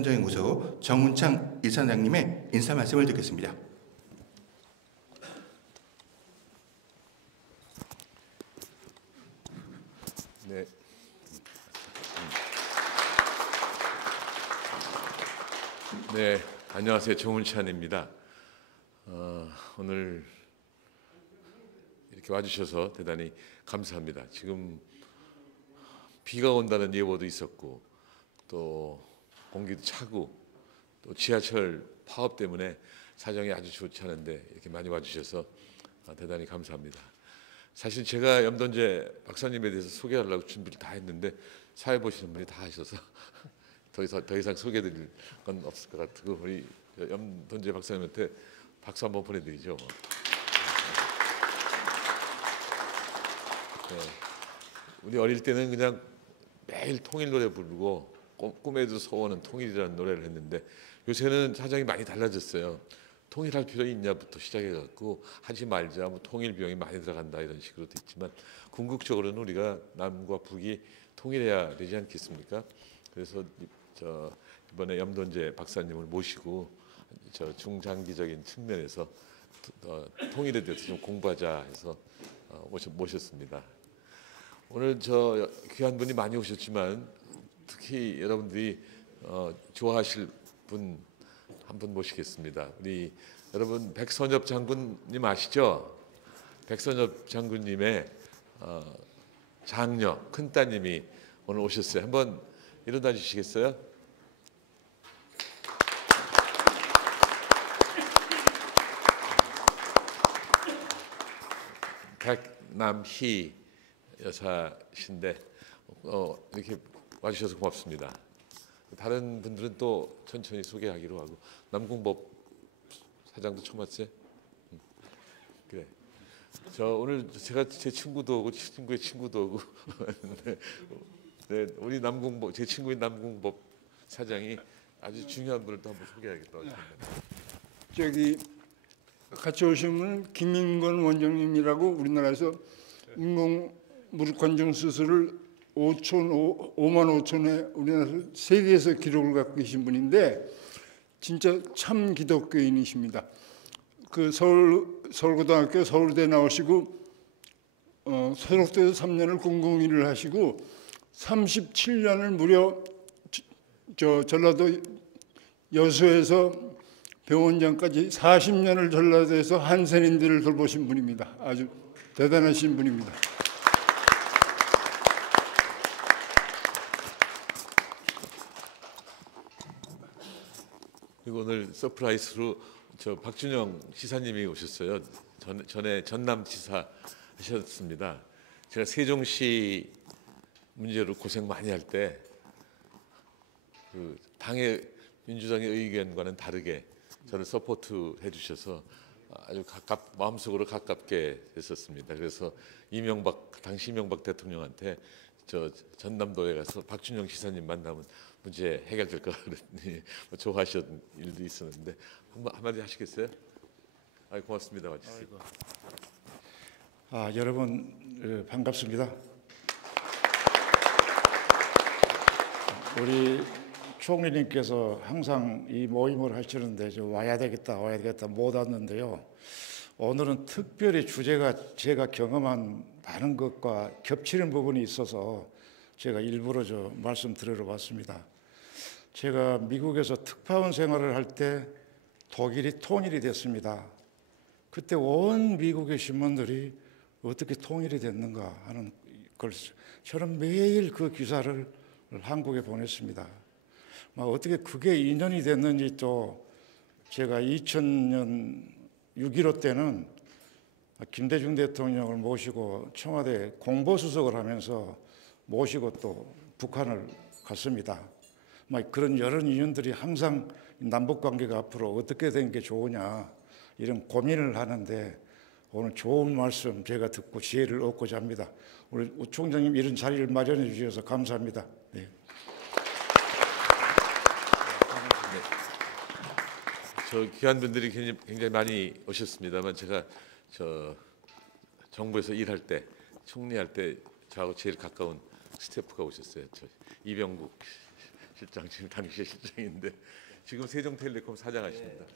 선정연구소 정운창 이사장님의 인사 말씀을 듣겠습니다. 네. 네, 안녕하세요. 정운찬입니다. 오늘 이렇게 와주셔서 대단히 감사합니다. 지금 비가 온다는 예보도 있었고 또 공기도 차고 또 지하철 파업 때문에 사정이 아주 좋지 않은데 이렇게 많이 와주셔서 대단히 감사합니다. 사실 제가 염돈재 박사님에 대해서 소개하려고 준비를 다 했는데 사회 보시는 분이 다 하셔서 더 이상 소개드릴 건 없을 것 같고 우리 염돈재 박사님한테 박수 한번 보내드리죠. 네. 우리 어릴 때는 그냥 매일 통일 노래 부르고 꿈에도 소원은 통일이라는 노래를 했는데 요새는 사정이 많이 달라졌어요. 통일할 필요 있냐부터 시작해갖고 하지 말자, 뭐 통일 비용이 많이 들어간다 이런 식으로 됐지만 궁극적으로는 우리가 남과 북이 통일해야 되지 않겠습니까? 그래서 이번에 염돈재 박사님을 모시고 중장기적인 측면에서 통일에 대해서 좀 공부하자 해서 모셨습니다. 오늘 귀한 분이 많이 오셨지만 특히 여러분들이 좋아하실 분 한 분 모시겠습니다. 우리 여러분 백선엽 장군님 아시죠? 백선엽 장군님의 장녀 큰따님이 오늘 오셨어요. 한번 일어나 주시겠어요? 백남희 여사신데 이렇게 와주셔서 고맙습니다. 다른 분들은 또 천천히 소개하기로 하고 남궁법 사장도 처음 왔어요? 그래. 오늘 제가 제 친구도 오고 친구의 친구도 오고 네, 우리 남궁법 제 친구인 남궁법 사장이 아주 중요한 분을 또 한번 소개하겠다. 저기 같이 오신 분은 김인권 원장님이라고 우리나라에서 인공 무릎 관절 수술을 5만 5천에 우리나라 세계에서 기록을 갖고 계신 분인데 진짜 참 기독교인이십니다. 그 서울고등학교 서울대 나오시고 소록대에서 3년을 공공일을 하시고 37년을 무려 전라도 여수에서 병원장까지 40년을 전라도에서 한센인들을 돌보신 분입니다. 아주 대단하신 분입니다. 그리고 오늘 서프라이즈로 박준영 지사님이 오셨어요. 전에 전남지사 하셨습니다. 제가 세종시 문제로 고생 많이 할 때 그 당의 민주당의 의견과는 다르게 저를 서포트해 주셔서 아주 마음속으로 가깝게 됐었습니다. 그래서 당시 이명박 대통령한테 전남도에 가서 박준영 지사님 만나면 문제 해결될 거 그랬더니 좋아하셨던 일도 있었는데 한마디 하시겠어요? 고맙습니다. 와주세요. 여러분 반갑습니다. 우리 총리님께서 항상 이 모임을 하시는데 와야 되겠다 못 왔는데요. 오늘은 특별히 주제가 제가 경험한 많은 것과 겹치는 부분이 있어서 제가 일부러 말씀드리러 왔습니다. 제가 미국에서 특파원 생활을 할 때 독일이 통일이 됐습니다. 그때 온 미국의 신문들이 어떻게 통일이 됐는가 하는 걸 저는 매일 그 기사를 한국에 보냈습니다. 어떻게 그게 인연이 됐는지 또 제가 2000년 6.15 때는 김대중 대통령을 모시고 청와대 공보수석을 하면서 모시고 또 북한을 갔습니다. 그런 여러 인연들이 항상 남북관계가 앞으로 어떻게 되는 게 좋으냐 이런 고민을 하는데 오늘 좋은 말씀 제가 듣고 지혜를 얻고자 합니다. 우리 총장님 이런 자리를 마련해 주셔서 감사합니다. 네. 귀한 분들이 굉장히 많이 오셨습니다만 제가 정부에서 일할 때 총리할 때 저하고 제일 가까운 스태프가 오셨어요. 이병국 실장 지금 당시에 실장인데 지금 세종텔레콤 사장하십니다.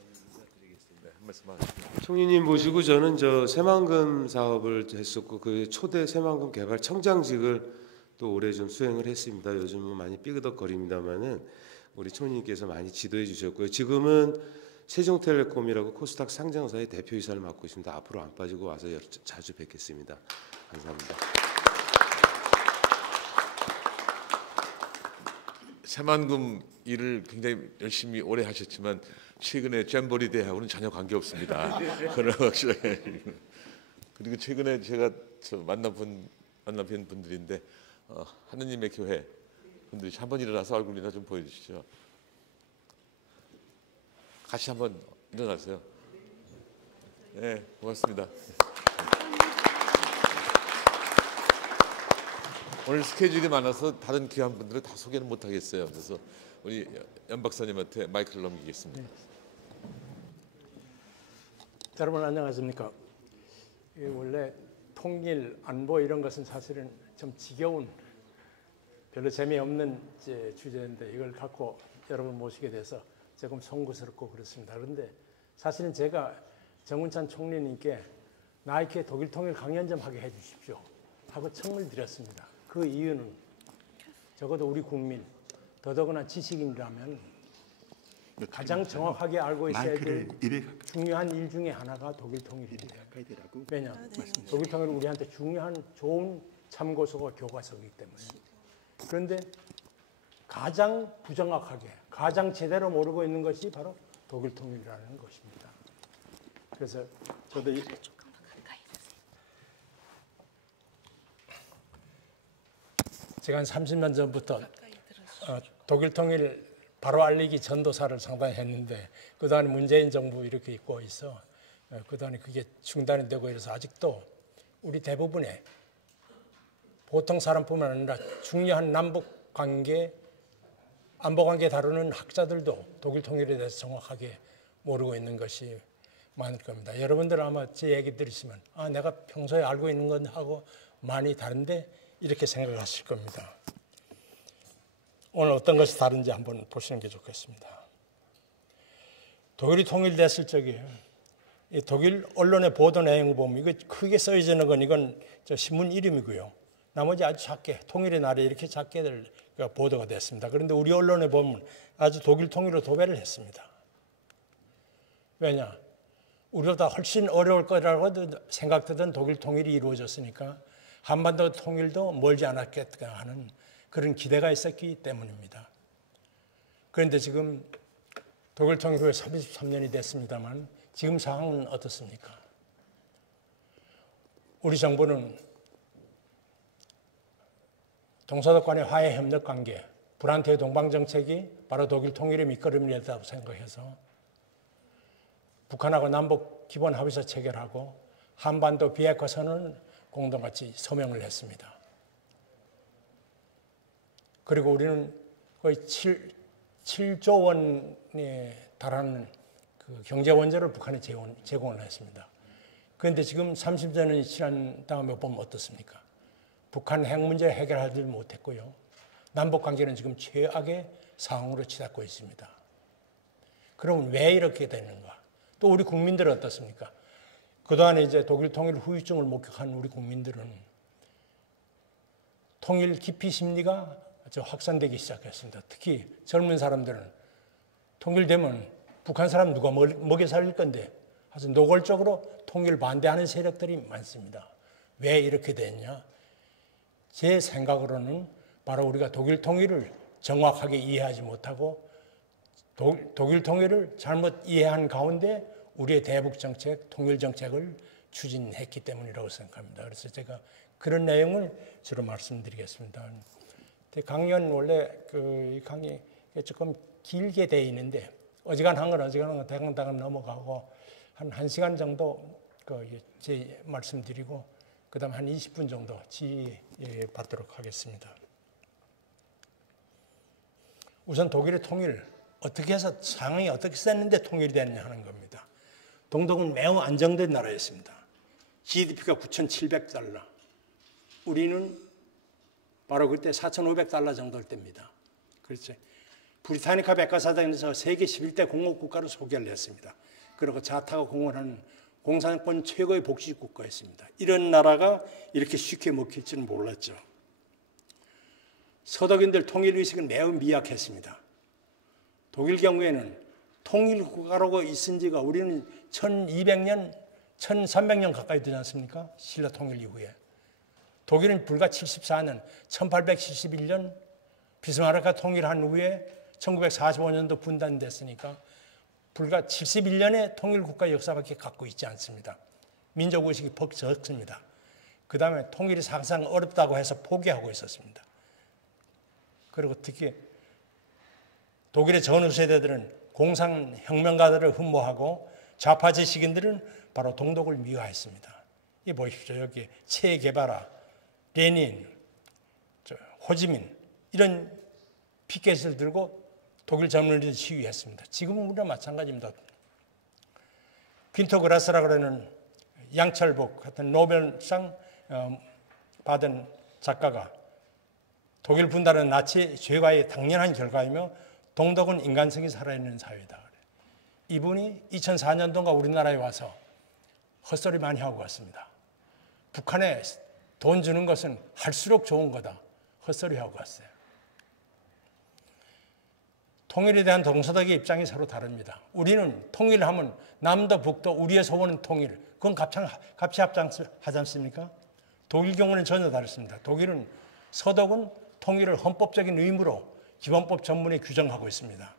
네, 한 말씀 하십시오. 총리님 모시고 저는 저 새만금 사업을 했었고 그 초대 새만금 개발 청장직을 또 올해 좀 수행을 했습니다. 요즘은 많이 삐그덕거립니다만은 우리 총리님께서 많이 지도해 주셨고요. 지금은 세종텔레콤이라고 코스닥 상장사의 대표이사를 맡고 있습니다. 앞으로 안 빠지고 와서 자주 뵙겠습니다. 감사합니다. 새만금 일을 굉장히 열심히 오래 하셨지만 최근에 잼버리 대회하고는 전혀 관계 없습니다. 그런 확실하게. 그리고 최근에 제가 만나뵌 분들인데 하느님의 교회 분들이 한번 일어나서 얼굴이나 좀 보여주시죠. 같이 한번 일어나세요. 네, 고맙습니다. 오늘 스케줄이 많아서 다른 귀한 분들은 다 소개는 못 하겠어요. 그래서 우리 연 박사님한테 마이크를 넘기겠습니다. 네. 여러분 안녕하십니까? 원래 통일, 안보 이런 것은 사실은 좀 지겨운 별로 재미없는 주제인데 이걸 갖고 여러분 모시게 돼서 조금 송구스럽고 그렇습니다. 그런데 사실은 제가 정운찬 총리님께 나이키의 독일 통일 강연 좀 하게 해주십시오 하고 청을 드렸습니다. 그 이유는 적어도 우리 국민, 더더구나 지식인이라면 가장 정확하게 알고 있어야 될 중요한 일 중에 하나가 독일 통일입니다. 왜냐? 독일 통일은 우리한테 중요한 좋은 참고서가 교과서이기 때문에. 그런데 가장 부정확하게, 가장 제대로 모르고 있는 것이 바로 독일 통일이라는 것입니다. 그래서 저도 제가 한 30년 전부터 독일 통일 바로 알리기 전도사를 상당히 했는데 그동안 문재인 정부 이렇게 있고 있어 그동안 그게 중단이 되고 이래서 아직도 우리 대부분의 보통 사람뿐만 아니라 중요한 남북 관계, 안보 관계 다루는 학자들도 독일 통일에 대해서 정확하게 모르고 있는 것이 많을 겁니다. 여러분들 아마 제 얘기 들으시면 내가 평소에 알고 있는 건 하고 많이 다른데 이렇게 생각하실 겁니다. 오늘 어떤 것이 다른지 한번 보시는 게 좋겠습니다. 독일이 통일됐을 적에 이 독일 언론의 보도 내용을 보면 이거 크게 써있는 건 이건 저 신문 이름이고요. 나머지 아주 작게 통일의 날에 이렇게 작게 보도가 됐습니다. 그런데 우리 언론에 보면 아주 독일 통일로 도배를 했습니다. 왜냐? 우리보다 훨씬 어려울 거라고 생각되던 독일 통일이 이루어졌으니까 한반도 통일도 멀지 않았겠다 하는 그런 기대가 있었기 때문입니다. 그런데 지금 독일 통일 후에 33년이 됐습니다만 지금 상황은 어떻습니까? 우리 정부는 동서독 간의 화해 협력 관계, 불안태의 동방 정책이 바로 독일 통일의 밑거름이 됐다고 생각해서 북한하고 남북 기본 합의서 체결하고 한반도 비핵화 선언을 공동같이 서명을 했습니다. 그리고 우리는 거의 7조 원에 달하는 그 경제 원조를 북한에 제공을 했습니다. 그런데 지금 30년이 지난 다음에 보면 어떻습니까? 북한 핵 문제 해결하지 못했고요. 남북 관계는 지금 최악의 상황으로 치닫고 있습니다. 그럼 왜 이렇게 되는가? 또 우리 국민들은 어떻습니까? 그동안에 이제 독일 통일 후유증을 목격한 우리 국민들은 통일 기피 심리가 확산되기 시작했습니다. 특히 젊은 사람들은 통일되면 북한 사람 누가 먹여 살릴 건데 아주 노골적으로 통일 반대하는 세력들이 많습니다. 왜 이렇게 됐냐? 제 생각으로는 바로 우리가 독일 통일을 정확하게 이해하지 못하고 독일 통일을 잘못 이해한 가운데 우리의 대북 정책, 통일 정책을 추진했기 때문이라고 생각합니다. 그래서 제가 그런 내용을 주로 말씀드리겠습니다. 강연 원래 이 강의 조금 길게 돼 있는데 어지간한 건 대강대강 넘어가고 한 1시간 정도 제 말씀드리고 그다음 한 20분 정도 질의받도록 하겠습니다. 우선 독일의 통일 어떻게 해서 상황이 어떻게 됐는데 통일이 됐느냐 하는 겁니다. 동독은 매우 안정된 나라였습니다. GDP가 9,700달러. 우리는 바로 그때 4,500달러 정도일 때입니다. 그렇죠. 브리타니카 백과사전에서 세계 11대 공업국가로 소개를 했습니다. 그리고 자타가 공헌하는 공산권 최고의 복지 국가였습니다. 이런 나라가 이렇게 쉽게 먹힐 줄은 몰랐죠. 서독인들 통일의식은 매우 미약했습니다. 독일 경우에는 통일국가라고 있은 지가 우리는 1200년, 1300년 가까이 되지 않습니까? 신라 통일 이후에. 독일은 불과 74년, 1871년 비스마르크가 통일한 후에 1945년도 분단됐으니까 불과 71년의 통일국가 역사밖에 갖고 있지 않습니다. 민족의식이 퍽 적습니다. 그 다음에 통일이 상상 어렵다고 해서 포기하고 있었습니다. 그리고 특히 독일의 전후 세대들은 공산혁명가들을 흠모하고 좌파 지식인들은 바로 동독을 미화했습니다. 이 보십시오. 여기 체 게바라, 레닌, 호지민 이런 피켓을 들고 독일 젊은이들이 시위했습니다. 지금은 우리나 마찬가지입니다. 퀸토 그라스라고 하는 양철복 같은 노벨상 받은 작가가 독일 분단은 나치 죄과의 당연한 결과이며 동독은 인간성이 살아있는 사회다. 이분이 2004년도인가 우리나라에 와서 헛소리 많이 하고 갔습니다. 북한에 돈 주는 것은 할수록 좋은 거다. 헛소리 하고 갔어요. 통일에 대한 동서독의 입장이 서로 다릅니다. 우리는 통일하면 남도 북도 우리의 소원은 통일. 그건 갑치합장하지 않습니까? 독일 경우는 전혀 다릅니다. 독일은 서독은 통일을 헌법적인 의무로 기본법 전문에 규정하고 있습니다.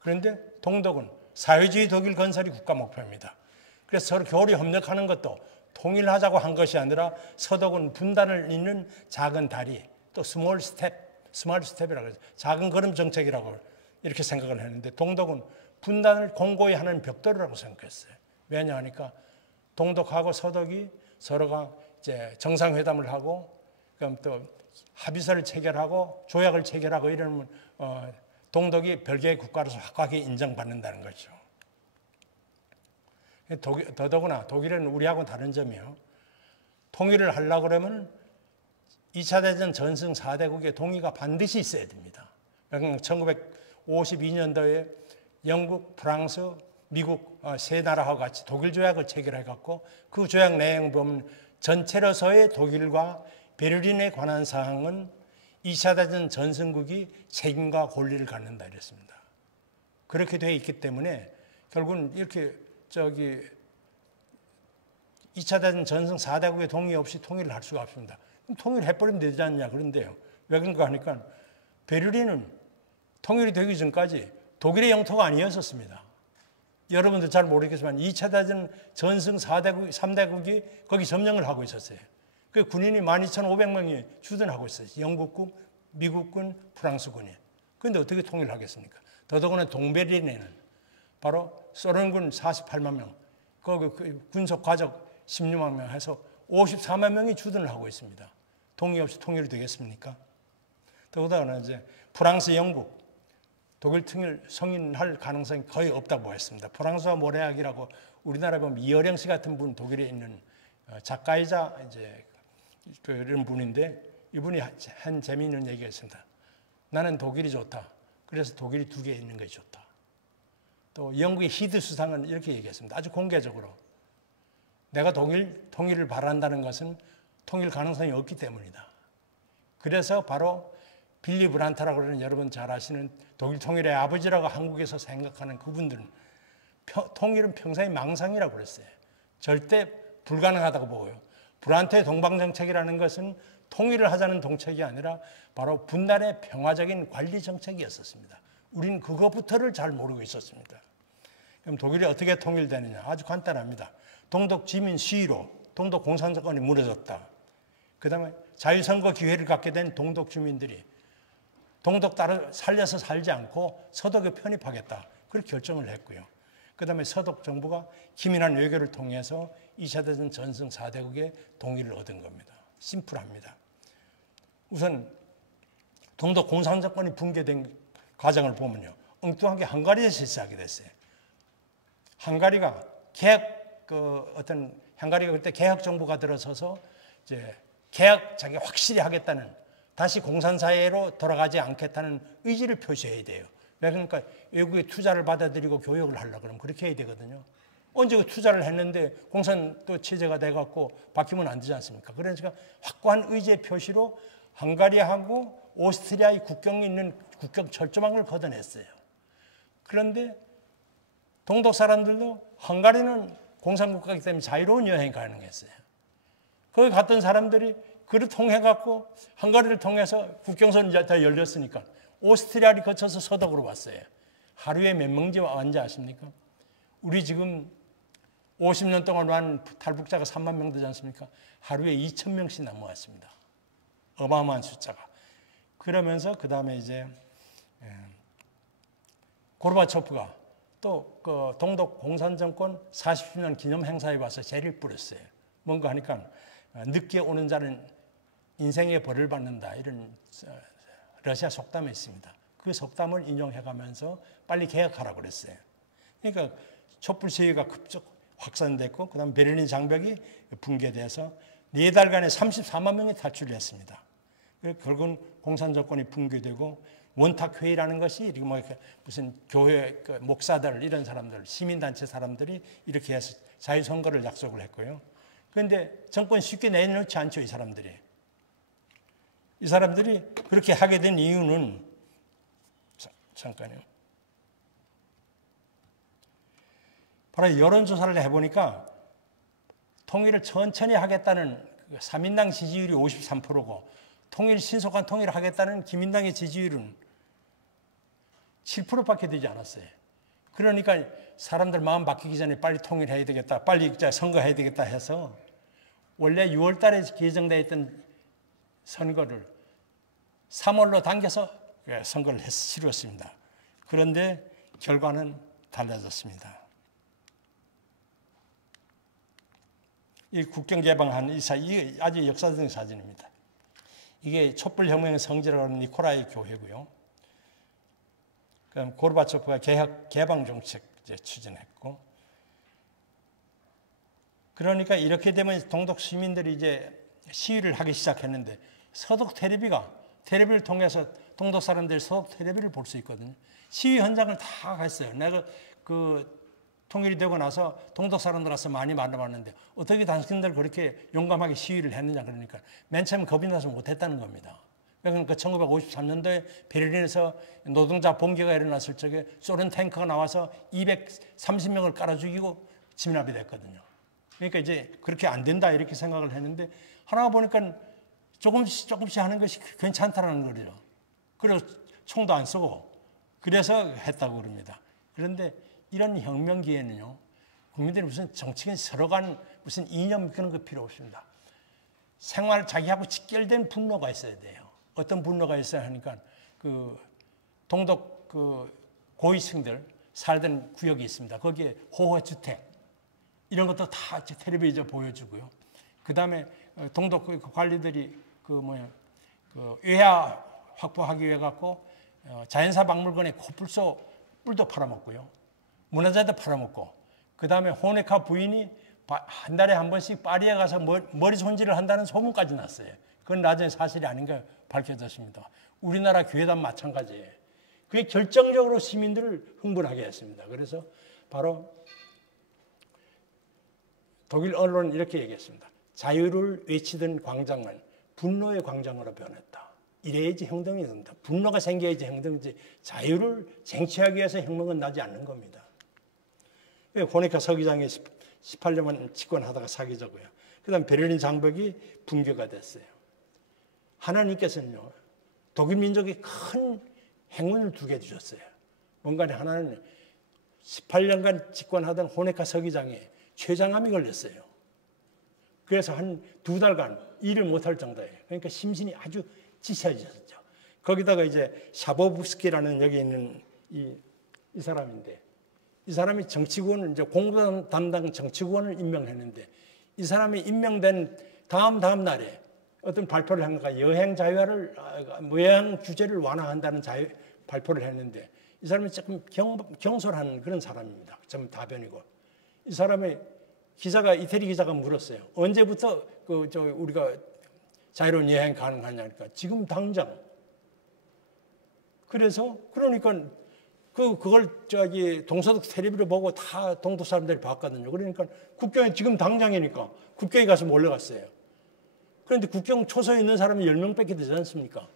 그런데 동독은 사회주의 독일 건설이 국가 목표입니다. 그래서 서로 교류 협력하는 것도 통일하자고 한 것이 아니라 서독은 분단을 잇는 작은 다리, 또 스몰 스텝이라고 해서 작은 걸음 정책이라고 이렇게 생각을 했는데 동독은 분단을 공고히 하는 벽돌이라고 생각했어요. 왜냐하니까 동독하고 서독이 서로가 이제 정상회담을 하고 그럼 또 합의서를 체결하고 조약을 체결하고 이러면 동독이 별개의 국가로서 확고하게 인정받는다는 거죠. 더더구나 독일은 우리하고는 다른 점이요. 통일을 하려고 그러면 2차 대전 전승 4대국의 동의가 반드시 있어야 됩니다. 1952년도에 영국, 프랑스, 미국 세 나라하고 같이 독일 조약을 체결해갖고 그 조약 내용을 보면 전체로서의 독일과 베를린에 관한 사항은 2차 대전 전승국이 책임과 권리를 갖는다 이랬습니다. 그렇게 되어 있기 때문에 결국은 이렇게 2차 대전 전승 4대국의 동의 없이 통일을 할 수가 없습니다. 그럼 통일해버리면 되지 않냐 그런데요. 왜 그런가 하니까 베를린은 통일이 되기 전까지 독일의 영토가 아니었었습니다. 여러분들 잘 모르겠지만 2차 대전 전승 4대국, 3대국이 거기 점령을 하고 있었어요. 그 군인이 12,500명이 주둔하고 있어요. 영국군, 미국군, 프랑스군이. 그런데 어떻게 통일을 하겠습니까? 더더구나 동베를린에는 바로 소련군 48만 명, 거기 군속 가족 16만 명 해서 54만 명이 주둔을 하고 있습니다. 동의 없이 통일이 되겠습니까? 더구나 이제 프랑스, 영국, 독일 통일 성인할 가능성이 거의 없다고 보였습니다. 프랑스와 모레학이라고 우리나라에 보면 이어령 씨 같은 분 독일에 있는 작가이자 이제 그런 분인데 이분이 한 재미있는 얘기가 있습니다. 나는 독일이 좋다. 그래서 독일이 2개 있는 것이 좋다. 또 영국의 히드 수상은 이렇게 얘기했습니다. 아주 공개적으로. 내가 통일을 바란다는 것은 통일 가능성이 없기 때문이다. 그래서 바로 빌리 브란트라고 하는 여러분 잘 아시는 독일 통일의 아버지라고 한국에서 생각하는 그분들은 통일은 평생의 망상이라고 그랬어요. 절대 불가능하다고 보고요. 브란트의 동방정책이라는 것은 통일을 하자는 정책이 아니라 바로 분단의 평화적인 관리 정책이었었습니다. 우리는 그것부터를 잘 모르고 있었습니다. 그럼 독일이 어떻게 통일되느냐? 아주 간단합니다. 동독 지민 시위로 동독 공산정권이 무너졌다. 그 다음에 자유선거 기회를 갖게 된 동독 주민들이 동독 따로 살려서 살지 않고 서독에 편입하겠다. 그렇게 결정을 했고요. 그 다음에 서독 정부가 기민한 외교를 통해서 2차 대전 전승 4대국의 동의를 얻은 겁니다. 심플합니다. 우선 동독 공산정권이 붕괴된 과정을 보면요. 엉뚱하게 헝가리에서 시작이 됐어요. 헝가리가 헝가리가 그때 개혁 정부가 들어서서 이제 개혁 자기 확실히 하겠다는 다시 공산사회로 돌아가지 않겠다는 의지를 표시해야 돼요. 그러니까 외국에 투자를 받아들이고 교역을 하려고 그러면 그렇게 해야 되거든요. 언제 그 투자를 했는데 공산도 체제가 돼갖고 바뀌면 안 되지 않습니까? 그러니까 확고한 의지의 표시로 헝가리하고 오스트리아의 국경에 있는 국경 철조망을 걷어냈어요. 그런데 동독 사람들도 헝가리는 공산국가이기 때문에 자유로운 여행이 가능했어요. 거기 갔던 사람들이 그를 통해갖고 헝가리를 통해서 국경선이 다 열렸으니까 오스트리아를 거쳐서 서독으로 왔어요. 하루에 몇 명지 왔는지 아십니까? 우리 지금 50년 동안 완 탈북자가 3만 명 되지 않습니까? 하루에 2,000명씩 넘어왔습니다. 어마어마한 숫자가. 그러면서 그 다음에 이제 고르바초프가 또 그 동독 공산정권 40주년 기념 행사에 와서 재를 뿌렸어요. 뭔가 하니까 늦게 오는 자는 인생의 벌을 받는다, 이런 러시아 속담이 있습니다. 그 속담을 인용해가면서 빨리 개혁하라고 그랬어요. 그러니까 촛불 시위가 급속 확산됐고, 그 다음 베를린 장벽이 붕괴돼서 4달간에 34만 명이 탈출을 했습니다. 결국은 공산정권이 붕괴되고, 원탁회의라는 것이 이렇게 뭐 무슨 교회 목사들, 이런 사람들, 시민단체 사람들이 이렇게 해서 자유선거를 약속을 했고요. 그런데 정권 쉽게 내놓지 않죠, 이 사람들이. 이 사람들이 그렇게 하게 된 이유는, 잠깐요. 바로 여론조사를 해보니까 통일을 천천히 하겠다는 3인당 지지율이 53%고 신속한 통일을 하겠다는 기민당의 지지율은 7%밖에 되지 않았어요. 그러니까 사람들 마음 바뀌기 전에 빨리 통일해야 되겠다, 빨리 선거해야 되겠다 해서 원래 6월 달에 예정되어 있던 선거를 3월로 당겨서 선거를 치루었습니다. 그런데 결과는 달라졌습니다. 이 국경 개방한 이게 아주 역사적인 사진입니다. 이게 촛불혁명의 성지라고 하는 니콜라이 교회고요. 그럼 고르바초프가 개방 정책 추진했고, 그러니까 이렇게 되면 동독 시민들이 이제 시위를 하기 시작했는데, 서독 텔레비를 통해서 동독 사람들이 서독 텔레비를 볼 수 있거든요. 시위 현장을 다 갔어요. 내가 그 통일이 되고 나서 동독 사람들 와서 많이 만나봤는데 어떻게 당신들 그렇게 용감하게 시위를 했느냐, 그러니까 맨 처음에 겁이 나서 못했다는 겁니다. 그러니까 1953년도에 베를린에서 노동자 봉기가 일어났을 적에 소련 탱크가 나와서 230명을 깔아 죽이고 진압이 됐거든요. 그러니까 이제 그렇게 안 된다 이렇게 생각을 했는데, 하나 보니까 조금씩 하는 것이 괜찮다라는 거죠. 그래서 총도 안 쏘고 그래서 했다고 그럽니다. 그런데 이런 혁명기에는요, 국민들이 무슨 정치인 서로 간 무슨 이념 그런 거 필요 없습니다. 생활 자기하고 직결된 분노가 있어야 돼요. 어떤 분노가 있어야 하니까 그 동독 그 고위층들 살던 구역이 있습니다. 거기에 호허주택 이런 것도 다 텔레비전 보여주고요. 그 다음에 동독 관리들이 그 외야 확보하기 위해 갖고 자연사 박물관에 코뿔소 뿔도 팔아먹고요. 문화재도 팔아먹고, 그 다음에 호네카 부인이 한 달에 한 번씩 파리에 가서 머리 손질을 한다는 소문까지 났어요. 그건 나중에 사실이 아닌 가 밝혀졌습니다. 우리나라 교회도 마찬가지예요. 그게 결정적으로 시민들을 흥분하게 했습니다. 그래서 바로 독일 언론은 이렇게 얘기했습니다. 자유를 외치던 광장은 분노의 광장으로 변했다. 이래야지 행동이 된다. 분노가 생겨야지 행동이지, 자유를 쟁취하기 위해서 혁명은 나지 않는 겁니다. 호네카 서기장이 18년만 집권하다가 사기자고요. 그 다음 베를린 장벽이 붕괴가 됐어요. 하나님께서는요, 독일 민족에 큰 행운을 두게 해주셨어요. 뭔가 하나는 18년간 집권하던 호네카 서기장에 췌장암이 걸렸어요. 그래서 한 2달간 일을 못할 정도예요. 그러니까 심신이 아주 지쳐졌죠. 거기다가 이제 샤보브스키라는 여기 있는 이 사람인데, 이 사람이 정치구원을 이제 공부 담당 정치구원을 임명했는데, 이 사람이 임명된 다음 날에 어떤 발표를 한 거가 여행 자유화를 여행 규제를 완화한다는 발표를 했는데, 이 사람이 조금 경솔한 그런 사람입니다. 좀 다변이고, 이 사람의 이태리 기자가 물었어요. 언제부터 우리가 자유로운 여행 가능하냐니까 지금 당장. 그래서 그러니까 그걸 동서독 텔레비를 보고 다 동독 사람들이 봤거든요. 그러니까 국경에 지금 당장이니까 국경에 가서 몰려갔어요. 그런데 국경 초소에 있는 사람이 10명밖에 되지 않습니까?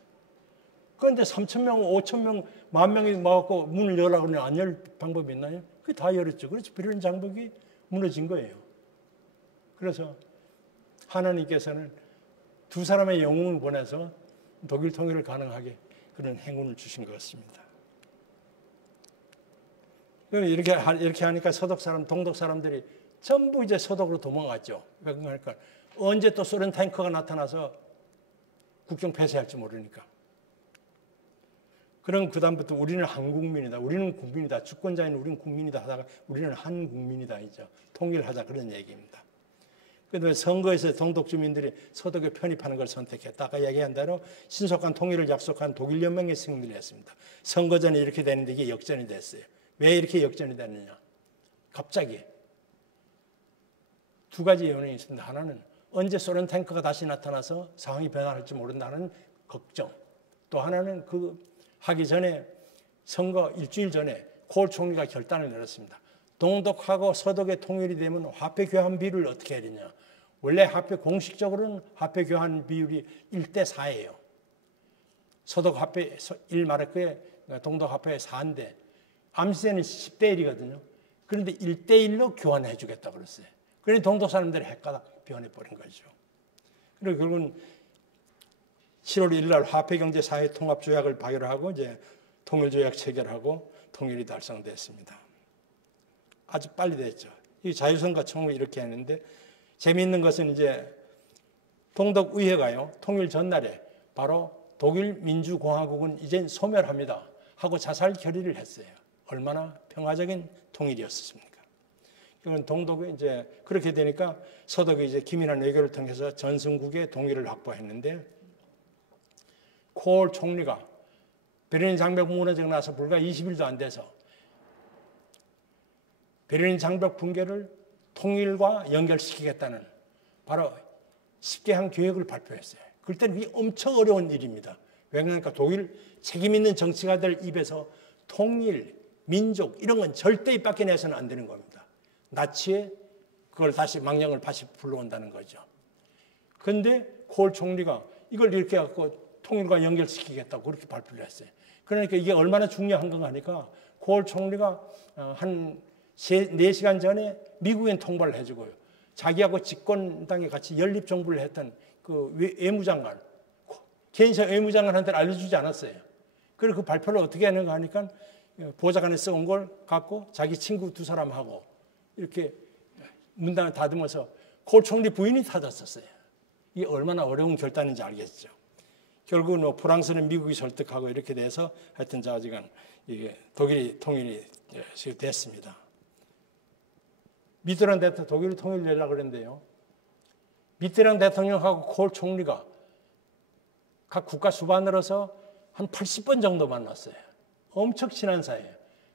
그런데 3,000명, 5,000명, 10,000명이 와갖고 문을 열라고 하면 안 열 방법이 있나요? 그게 다 열었죠. 그래서 베를린 장벽이 무너진 거예요. 그래서 하나님께서는 두 사람의 영웅을 보내서 독일 통일을 가능하게 그런 행운을 주신 것 같습니다. 이렇게 하니까 서독 사람, 동독 사람들이 전부 이제 서독으로 도망갔죠. 그러니까 언제 또 소련 탱커가 나타나서 국경 폐쇄할지 모르니까. 그럼 그다음부터 우리는 한국민이다. 우리는 국민이다. 주권자인 우리는 국민이다 하다가 우리는 한 국민이다. 이죠. 통일하자 그런 얘기입니다. 그다음에 선거에서 동독 주민들이 서독에 편입하는 걸 선택했다. 아까 얘기한 대로 신속한 통일을 약속한 독일 연맹에 승리를 했습니다. 선거 전에 이렇게 되는데 이게 역전이 됐어요. 왜 이렇게 역전이 됐느냐? 갑자기 두 가지 요인이 있습니다. 하나는 언제 소련 탱크가 다시 나타나서 상황이 변화할지 모른다는 걱정. 또 하나는 하기 전에 선거 일주일 전에 콜 총리가 결단을 내렸습니다. 동독하고 서독의 통일이 되면 화폐 교환 비율을 어떻게 해야 되냐. 원래 화폐 공식적으로는 화폐 교환 비율이 1대4예요. 서독 화폐 1마르크에 동독 화폐 4인데 암시에는 10대1이거든요. 그런데 1대1로 교환해 주겠다고 그랬어요. 그래서 동독 사람들이 헷갈아 변해버린 거죠. 그리고 결국은 7월 1일 날 화폐경제사회통합조약을 발효하고 이제 통일조약 체결하고 통일이 달성됐습니다. 아주 빨리 됐죠. 이 자유선거 청구 이렇게 했는데 재미있는 것은 이제 동독의회가요. 통일 전날에 바로 독일 민주공화국은 이제 소멸합니다 하고 자살 결의를 했어요. 얼마나 평화적인 통일이었습니까? 이건 동독이 이제 그렇게 되니까 서독이 이제 기민한 외교를 통해서 전승국의 동의를 확보했는데 콜 총리가 베를린 장벽 무너지고 나서 불과 20일도 안 돼서 베를린 장벽 붕괴를 통일과 연결시키겠다는 바로 쉽게 한 계획을 발표했어요. 그때는 이게 엄청 어려운 일입니다. 왜냐하면 독일 책임 있는 정치가들 입에서 통일, 민족 이런 건 절대 입 밖에 내서는 안 되는 겁니다. 나치에 그걸 다시 망령을 다시 불러온다는 거죠. 그런데 콜 총리가 이걸 이렇게 갖고 통일과 연결시키겠다고 그렇게 발표를 했어요. 그러니까 이게 얼마나 중요한 건가 하니까 콜 총리가 한 4시간 전에 미국엔 통보를 해주고요. 자기하고 집권당이 같이 연립정부를 했던 그 외무장관, 켄시아 외무장관한테는 알려주지 않았어요. 그리고 그 발표를 어떻게 하는가 하니까 보좌관에 써온 걸 갖고 자기 친구 2사람하고 이렇게 문단을 다듬어서 콜 총리 부인이 닫았었어요. 이게 얼마나 어려운 결단인지 알겠죠. 결국은 프랑스는 미국이 설득하고 이렇게 돼서 하여튼 자지간 이게 독일이 통일이 됐습니다. 미트란 대통령 독일이 통일되려고 그랬는데요. 미트란 대통령하고 콜 총리가 각 국가 수반으로서 한 80번 정도 만났어요. 엄청 친한 사이예요.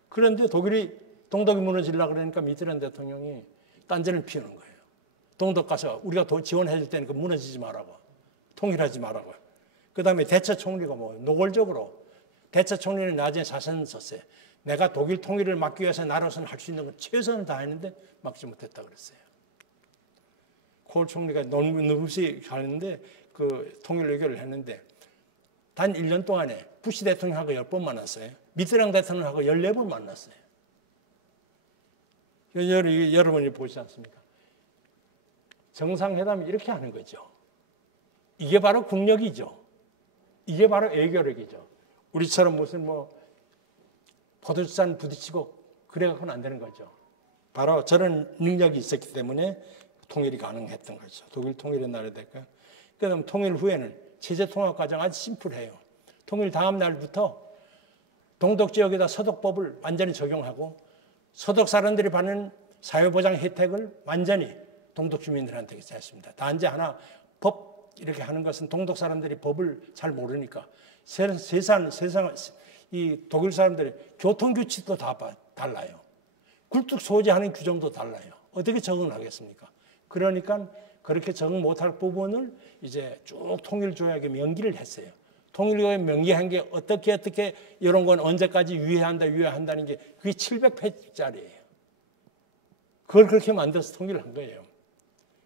그런데 독일이 동독이 무너지려고 그러니까 미트란 대통령이 딴전을 피우는 거예요. 동독 가서 우리가 지원해 줄 테니까 무너지지 말라고. 통일하지 말라고. 그 다음에 대처 총리가 노골적으로 대처 총리는 나중에 자선을 썼어요. 내가 독일 통일을 막기 위해서 나로서는 할 수 있는 건 최선을 다했는데 막지 못했다 그랬어요. 콜 총리가 눈부시 가는데 그 통일 외교를 했는데 단 1년 동안에 부시 대통령하고 10번 만났어요. 미트랑 대통령하고 14번 만났어요. 여러분이 보시지 않습니까? 정상회담이 이렇게 하는 거죠. 이게 바로 국력이죠. 이게 바로 외교력이죠. 우리처럼 무슨 포도주잔 부딪히고 그래갖고는 안 되는 거죠. 바로 저런 능력이 있었기 때문에 통일이 가능했던 거죠. 독일 통일의 날이 될까요? 그다음 통일 후에는 체제 통합 과정 아주 심플해요. 통일 다음 날부터 동독 지역에다 서독법을 완전히 적용하고 서독 사람들이 받는 사회보장 혜택을 완전히 동독 주민들한테 했습니다. 단지 하나 법 이렇게 하는 것은 동독 사람들이 법을 잘 모르니까 세상 이 독일 사람들이 교통 규칙도 다 달라요. 굴뚝 소지하는 규정도 달라요. 어떻게 적응을 하겠습니까? 그러니까 그렇게 적응 못할 부분을 이제 쭉 통일 조약에 명기를 했어요. 통일교의 명기한 게 어떻게 이런 건 언제까지 유예한다는 게 그게 700페이지짜리예요. 그걸 그렇게 만들어서 통일을 한 거예요.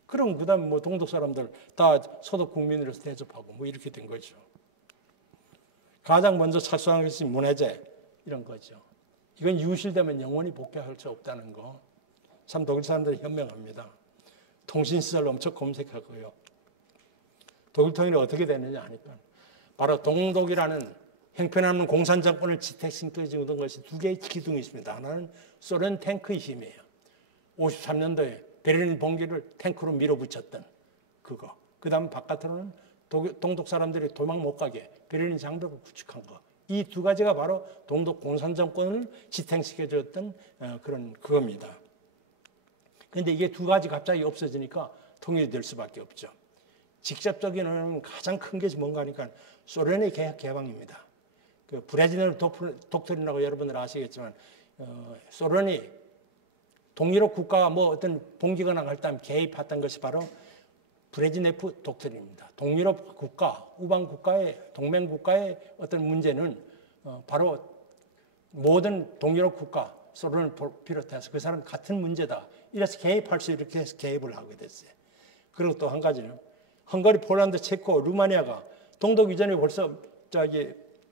그럼 그다음 뭐 동독 사람들 다 소독 국민으로서 대접하고 뭐 이렇게 된 거죠. 가장 먼저 착수한 것이 문해제 이런 거죠. 이건 유실되면 영원히 복귀할 수 없다는 거. 참 독일 사람들이 현명합니다. 통신시설 엄청 검색하고요. 독일 통일이 어떻게 됐느냐 하니까 바로 동독이라는 형편없는 공산정권을 지탱시켜주는 것이 두 개의 기둥이 있습니다. 하나는 소련 탱크의 힘이에요. 53년도에 베를린 봉기를 탱크로 밀어붙였던 그거. 그 다음 바깥으로는 동독 사람들이 도망 못 가게 베를린 장벽을 구축한 거. 이 두 가지가 바로 동독 공산정권을 지탱시켜줬던 그런 그겁니다. 그런데 이게 두 가지 갑자기 없어지니까 통일이 될 수밖에 없죠. 직접적인 가장 큰 것이 뭔가 하니까 소련의 개방입니다. 그 브레즈네브 독트린이라고 여러분들 아시겠지만 소련이 동유럽 국가가 뭐 어떤 봉기거나 할 때 개입했던 것이 바로 브레즈네프 독트린입니다. 동유럽 국가, 우방 국가의 동맹 국가의 어떤 문제는 바로 모든 동유럽 국가, 소련을 비롯해서 그 사람 같은 문제다. 이래서 개입할 수 이렇게 해서 개입을 하게 됐어요. 그리고 또 한 가지는 헝가리, 폴란드, 체코, 루마니아가 동독 이전에 벌써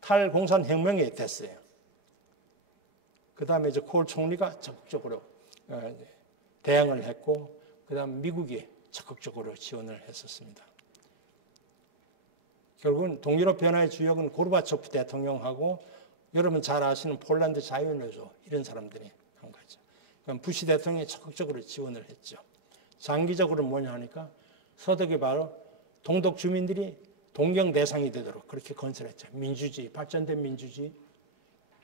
탈공산혁명이 됐어요. 그 다음에 이제 코hl 총리가 적극적으로 대응을 했고, 그 다음 미국이 적극적으로 지원을 했었습니다. 결국은 동유럽 변화의 주역은 고르바초프 대통령하고 여러분 잘 아시는 폴란드 자유연구소 이런 사람들이 한 거죠. 그럼 부시 대통령이 적극적으로 지원을 했죠. 장기적으로 뭐냐 하니까 서독이 바로 동독 주민들이 동경 대상이 되도록 그렇게 건설했죠. 민주주의, 발전된 민주주의,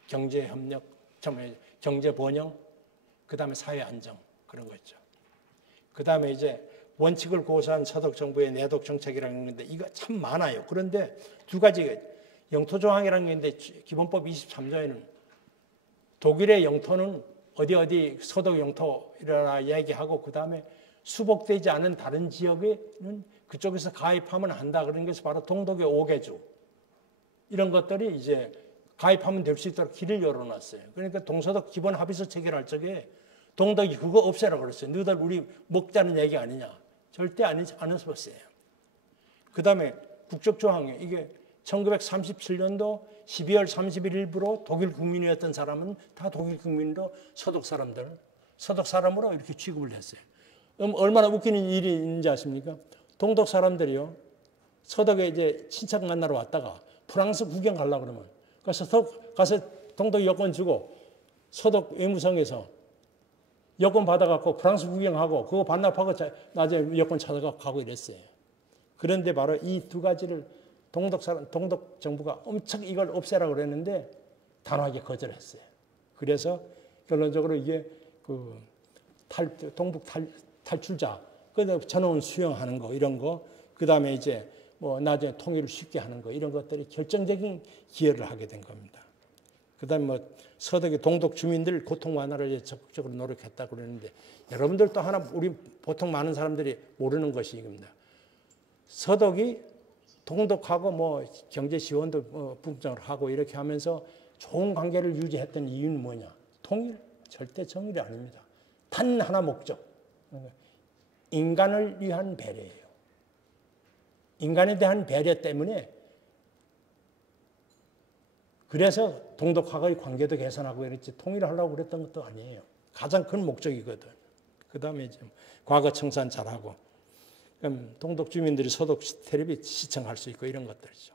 경제협력, 경제번영, 그 다음에 사회 안정 그런 거죠. 그 다음에 이제 원칙을 고수한 서독 정부의 내독 정책이라는 건데 이거 참 많아요. 그런데 두 가지 영토조항이라는 게 있는데 기본법 23조에는 독일의 영토는 어디 서독 영토라 이야기하고 그 다음에 수복되지 않은 다른 지역에는 그쪽에서 가입하면 한다. 그런 것이 바로 동독의 5개주 이런 것들이 이제 가입하면 될 수 있도록 길을 열어놨어요. 그러니까 동서독 기본 합의서 체결할 적에 동독이 그거 없애라고 그랬어요. 너희들 우리 먹자는 얘기 아니냐. 절대 안 했었어요. 그 다음에 국적조항에 이게 1937년도 12월 31일부로 독일 국민이었던 사람은 다 독일 국민으로 서독 사람으로 이렇게 취급을 했어요. 얼마나 웃기는 일이 있는지 아십니까? 동독 사람들이요. 서독에 이제 친척 만나러 왔다가 프랑스 구경 가려고 그러면 가서 동독 여권 주고 서독 외무성에서 여권 받아갖고 프랑스 구경하고 그거 반납하고 나중에 여권 찾아가고 이랬어요. 그런데 바로 이 두 가지를 동독 정부가 엄청 이걸 없애라고 그랬는데 단호하게 거절했어요. 그래서 결론적으로 이게 그 동북 탈출자, 그 전원 수용하는 거 이런 거, 그 다음에 이제 뭐 나중에 통일을 쉽게 하는 거 이런 것들이 결정적인 기여를 하게 된 겁니다. 그 다음에 뭐 서독의 동독 주민들 고통 완화를 적극적으로 노력했다고 그러는데 여러분들 또 하나 우리 보통 많은 사람들이 모르는 것이 이겁니다. 서독이 동독하고 뭐 경제 지원도 분적으로 하고 이렇게 하면서 좋은 관계를 유지했던 이유는 뭐냐? 통일? 절대 정일이 아닙니다. 단 하나 목적. 인간을 위한 배려예요. 인간에 대한 배려 때문에 그래서 동독하고의 관계도 개선하고 이랬지 통일을 하려고 그랬던 것도 아니에요. 가장 큰 목적이거든. 그 다음에 이제 과거 청산 잘하고 동독 주민들이 서독 텔레비 시청할 수 있고 이런 것들이죠.